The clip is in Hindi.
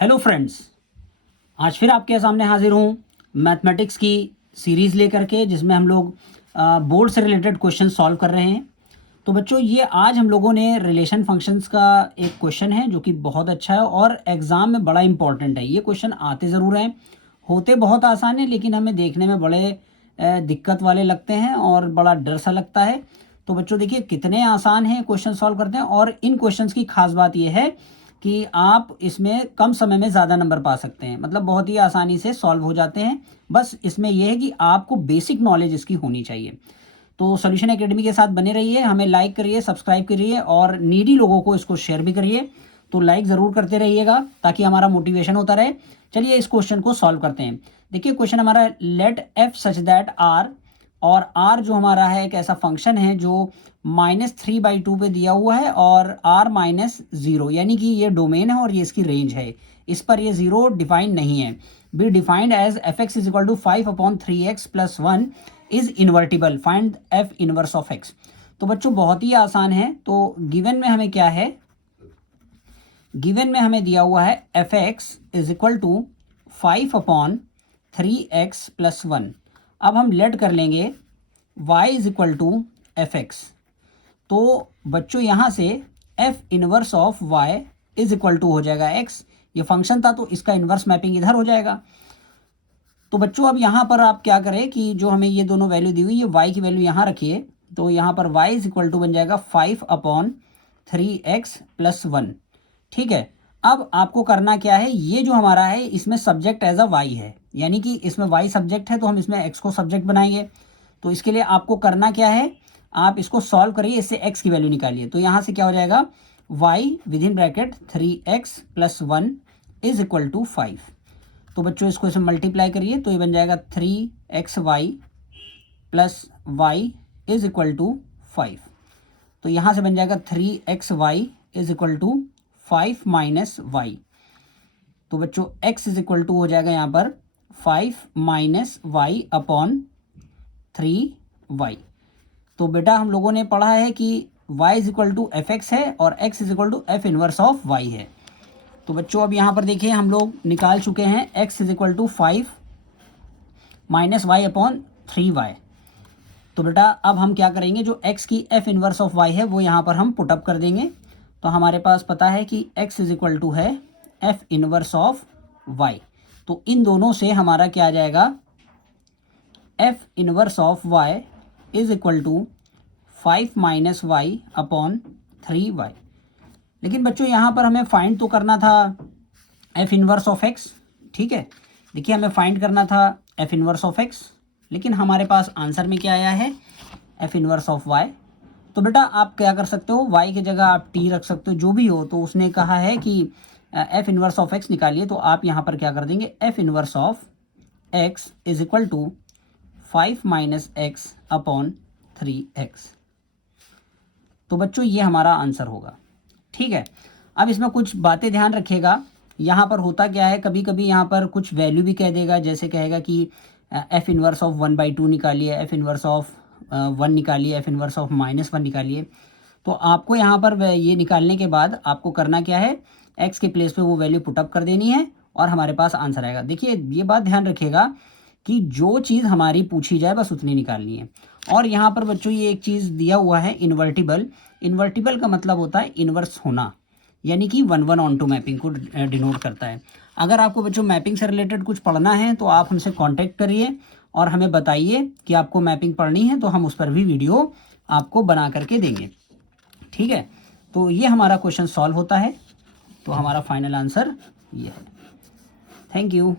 हेलो फ्रेंड्स, आज फिर आपके सामने हाजिर हूँ मैथमेटिक्स की सीरीज़ लेकर के, जिसमें हम लोग बोर्ड से रिलेटेड क्वेश्चन सॉल्व कर रहे हैं। तो बच्चों, ये आज हम लोगों ने रिलेशन फंक्शंस का एक क्वेश्चन है जो कि बहुत अच्छा है और एग्ज़ाम में बड़ा इंपॉर्टेंट है। ये क्वेश्चन आते ज़रूर हैं, होते बहुत आसान है, लेकिन हमें देखने में बड़े दिक्कत वाले लगते हैं और बड़ा डर सा लगता है। तो बच्चों देखिए कितने आसान हैं क्वेश्चन सॉल्व करते हैं, और इन क्वेश्चंस की खास बात यह है कि आप इसमें कम समय में ज़्यादा नंबर पा सकते हैं। मतलब बहुत ही आसानी से सॉल्व हो जाते हैं। बस इसमें यह है कि आपको बेसिक नॉलेज इसकी होनी चाहिए। तो सॉल्यूशन एकेडमी के साथ बने रहिए, हमें लाइक करिए, सब्सक्राइब करिए और नीडी लोगों को इसको शेयर भी करिए। तो लाइक ज़रूर करते रहिएगा ताकि हमारा मोटिवेशन होता रहे। चलिए इस क्वेश्चन को सॉल्व करते हैं। देखिए क्वेश्चन हमारा let F such that R, और आर जो हमारा है एक ऐसा फंक्शन है जो -3/2 पे दिया हुआ है और आर -0, यानी कि ये डोमेन है और ये इसकी रेंज है। इस पर ये 0 डिफाइंड नहीं है। Be defined as F X is equal to 5/3x + 1 is invertible, find F inverse of X. तो बच्चों बहुत ही आसान है। तो गिवन में हमें क्या है, गिवन में हमें दिया हुआ है F X is equal to 5/3x + 1। अब हम लेट कर लेंगे y is equal to F X. तो बच्चों यहाँ से F inverse of y is equal to हो जाएगा x। ये फंक्शन था तो इसका इनवर्स मैपिंग इधर हो जाएगा। तो बच्चों अब यहाँ पर आप क्या करें कि जो हमें ये दोनों वैल्यू दी हुई है, y की वैल्यू यहाँ रखिए। तो यहाँ पर y इज इक्वल टू बन जाएगा 5/3x + 1। ठीक है। अब आपको करना क्या है, ये जो हमारा है इसमें सब्जेक्ट एज अ y है, यानी कि इसमें y सब्जेक्ट है तो हम इसमें x को सब्जेक्ट बनाएंगे। तो इसके लिए आपको करना क्या है, आप इसको सॉल्व करिए, इससे x की वैल्यू निकालिए। तो यहाँ से क्या हो जाएगा, y within bracket 3x + 1 is equal to 5। तो बच्चों इसको इसे मल्टीप्लाई करिए तो ये बन जाएगा 3xy + y is equal to 5। तो यहाँ से बन जाएगा 3xy is equal to 5 - y। तो बच्चों x इज इक्वल टू हो जाएगा यहाँ पर 5 - y/3y। तो बेटा हम लोगों ने पढ़ा है कि y is equal to F X है और x is equal to F inverse of y है। तो बच्चों अब यहाँ पर देखिए हम लोग निकाल चुके हैं x is equal to 5 - y/3y। तो बेटा अब हम क्या करेंगे, जो x की f इनवर्स ऑफ y है वो यहाँ पर हम पुटअप कर देंगे। तो हमारे पास पता है कि x इज इक्वल टू है f इनवर्स ऑफ y। तो इन दोनों से हमारा क्या आ जाएगा, f inverse of y is equal to 5 - y/3y। लेकिन बच्चों यहाँ पर हमें फाइंड तो करना था f इनवर्स ऑफ x। ठीक है, देखिए हमें फाइंड करना था f इनवर्स ऑफ x, लेकिन हमारे पास आंसर में क्या आया है, f इनवर्स ऑफ y। तो बेटा आप क्या कर सकते हो, y की जगह आप t रख सकते हो, जो भी हो। तो उसने कहा है कि f इनवर्स ऑफ x निकालिए, तो आप यहाँ पर क्या कर देंगे, f inverse of x is equal to 5 - x/3x। तो बच्चों ये हमारा आंसर होगा। ठीक है। अब इसमें कुछ बातें ध्यान रखिएगा। यहाँ पर होता क्या है, कभी कभी यहाँ पर कुछ वैल्यू भी कह देगा, जैसे कहेगा कि f इनवर्स ऑफ 1/2 निकालिए, f इनवर्स ऑफ 1 निकालिए, f इनवर्स ऑफ -1 निकालिए। तो आपको यहाँ पर ये निकालने के बाद आपको करना क्या है, x के प्लेस पे वो वैल्यू पुटअप कर देनी है और हमारे पास आंसर आएगा। देखिए ये बात ध्यान रखिएगा कि जो चीज़ हमारी पूछी जाए बस उतनी निकालनी है। और यहाँ पर बच्चों ये एक चीज़ दिया हुआ है इन्वर्टिबल। इन्वर्टिबल का मतलब होता है इन्वर्स होना, यानी कि 1:1 मैपिंग को डिनोट करता है। अगर आपको बच्चों मैपिंग से रिलेटेड कुछ पढ़ना है तो आप हमसे कांटेक्ट करिए और हमें बताइए कि आपको मैपिंग पढ़नी है, तो हम उस पर भी वीडियो आपको बना करके देंगे। ठीक है। तो ये हमारा क्वेश्चन सॉल्व होता है। तो हमारा फाइनल आंसर ये है। Thank you.